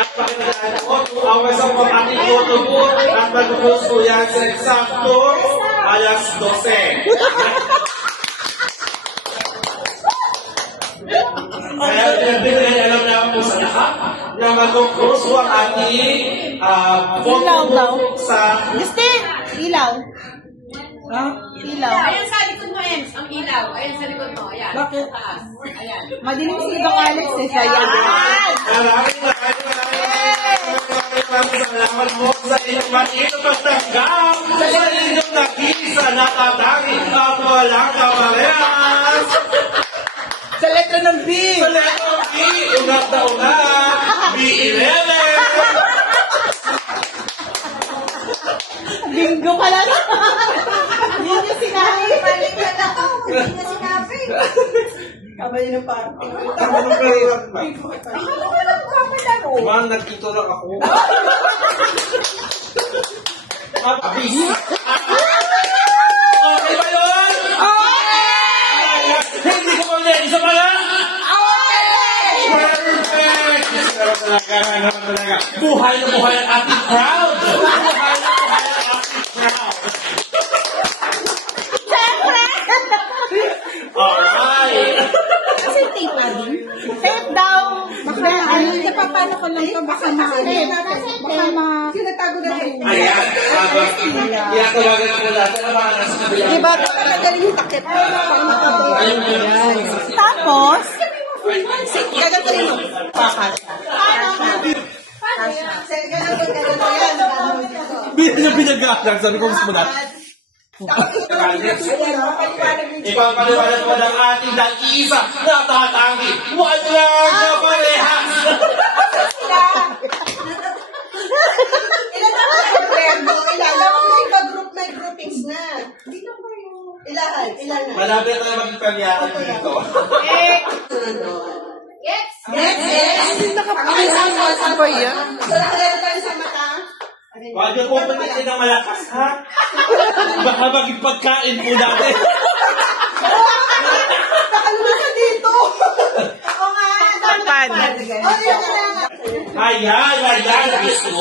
At pakitandaan po, 2 hours ang ating photo po at mag-close po yan sa eksakto alas 12. Kaya alam na po sa lahat na mag-close po ang ating photo sa... Ilaw. Ha? Ilaw. Ayan sa likod mo, Ems. Ang ilaw. Ayan sa likod mo. Ayan. Bakit? Taas. Ayan. Madilim si Dong Alex eh. Kaya Maraming salamat po sa inyong maliit na pagtanggap sa inyong nag-isa na tatangin at walang kaparehas. Sa letra ng B! Sa letra B, unat na unat, B11. bingo ka lang. Hindi niya sinabi. Balikan ako. Hindi niya sinabi. Kamay ng party. Tama nung kailan ba? Ano ka lang kapalaro? Ma'am, nagtito lang ako. Abis. Okay ba yun? Hindi ko muna. Isa pa lang? Perfect! Talaga. Buhay na buhay ang ating crowd! Buhay na buhay ang ating crowd! Alright! Kasi tape na din. Tape daw. Baka ano, paano ko lang ito. Baka baka Sinatago na rin. Ayan! Iyatawagan ko natin ang mga nasa kabila. Diba? Magaling yung takip. Tapos, Gagawin mo. Pakas. Bilang pinag-aaklan, sabi ko gusto mo na. Ipapaliwanag ko ng ating nag-iisa na tatangi. Walang kaparehas! Ilan ako sa friend mo? Ilan? Dapat mo ipa-group na groupings na. Dito ba yung... Ilan na? Malapit na maging pamiyaan dito. Yes. Yes! Nakapagpasan ba yan? So, nakalala tayo sa mata? Huwag niyo po panitin ng malakas, ha? Baka maging pagkain po natin. Nakalala ka dito! Ako nga! Pan. Ayan, gusto.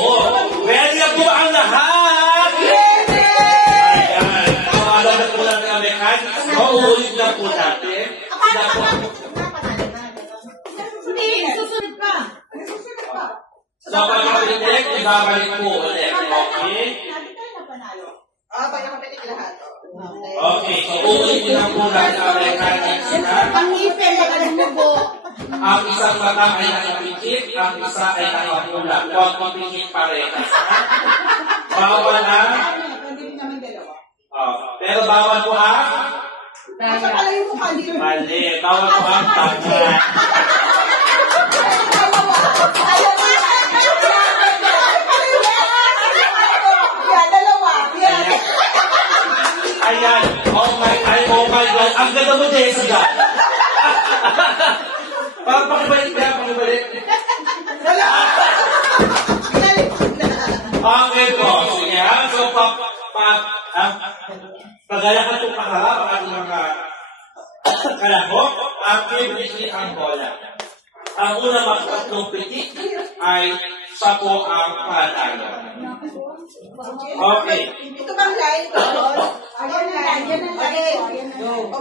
Ready na po ang lahat! Ayan. Alam na po natin ang mechanics. Uulit na po natin. Sila po. Hindi. Susunod pa. Sa pagkakalitik, ibabalik po ulit. Okay? Pag nakapitik lahat. Okay, so uulitin na po natin ang mechanics na Pangipin na kalumugo. ang isang mata ay nakapikit, ang isa ay nakapula. Huwag mapikit parehas. Bawal na. Pero bawal po ang Asa pala yung mukha dito? mali. Bawal po ang tanga. Dalawa. Ayan. Oh my God. Ang ganda mo, Jessica. Pakibalik. Okay po. Sige ha. So, pagalakan po paharap ang ating mga kalahok at pipilitin ang bola. Ang unang magtatlong pitik ay siya po ang panalo. Okay. Ito bang line? Ayan na line.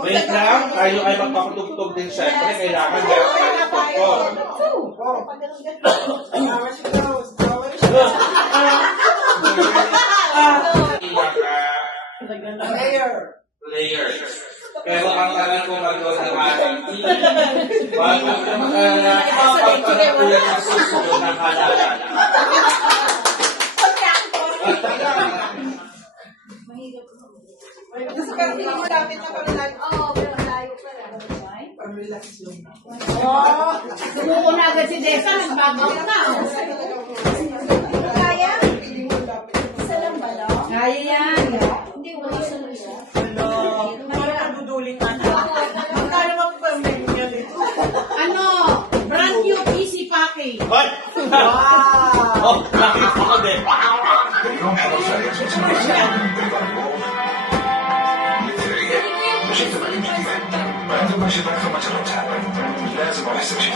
Wait lang. Tayo ay magpapatugtog din syempre. Kailangan meron tayo tugtog. Players. Pero ang tagal ko mag-doon ng ating team. Wag mo ka makalala. Pagpatuloy sa susunod na halalan. Kasi parang hindi malapit na kami lang. Oo, pero malayo pa lang. Pag-relax yung... Sumuko na agad si Desa. Nagbabaw na. Kaya? Isa lang ba, no? Kaya yan. Hindi, wala sa isa. Parang nadudulit na. Magkano ang pamilya niya dito? Ano? Brand new PC package. Hoy! Oh, nakita ko din. شايف بعدين جديدة بعد ما شبعت ما جربتها لازم احس بشيء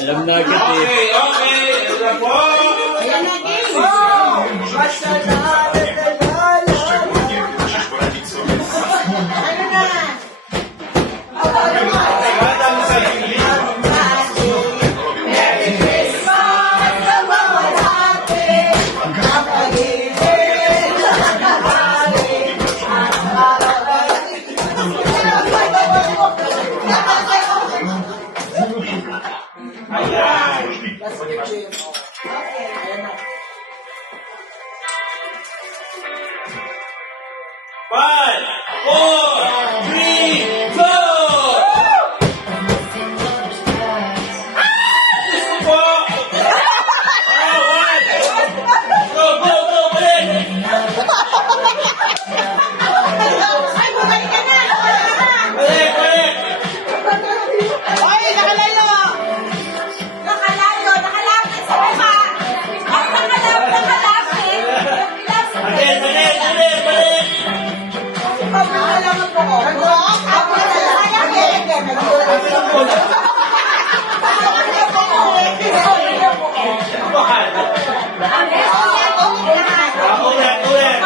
Alam na agad eh. Okay, okay. Ito na po. Ayan na, game. Ano na? Kanta mo sa English. Ayan. Five, four, three, go! Gusto po! One! Go, go, go! Balik! Ay, bumalik ka na. Balik, balik! Oy, nakalayo. Nakalayo, nakalapit sa iba. Ay, nakalapit. Balik, balik, balik, balik! Pagkakalaman ko ko. Ako na lang. Ulit, ulit!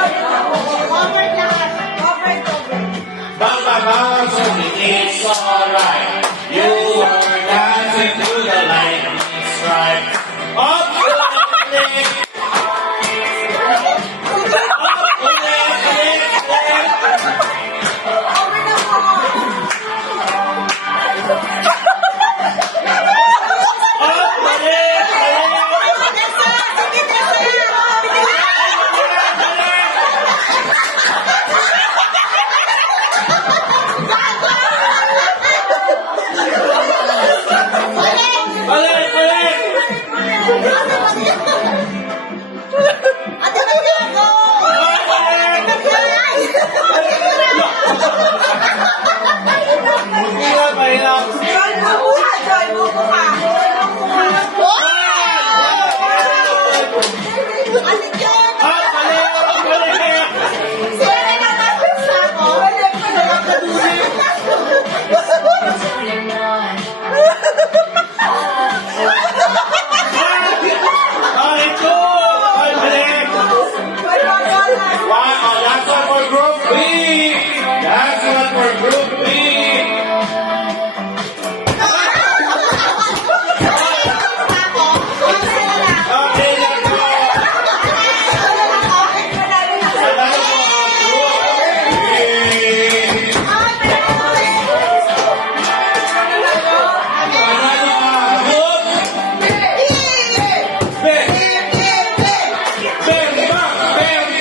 Bang, bang, bang, so it's alright. You are dancing to the lightning strike. Up, ulit! Up, ulit, ulit! Up, ulit, ulit! Balik, balik! Hirap, hirap! Up, balik, balik! Okay, two! Balik! One, oh, last one for group B! Last one for group B! Okay, let's go! Panalo po ang group B! Panalo ang group B! Bang, bang, bang, bang, bang,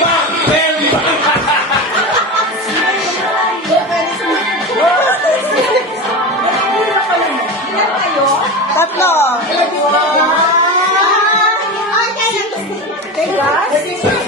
bang! Tatlo. Teka.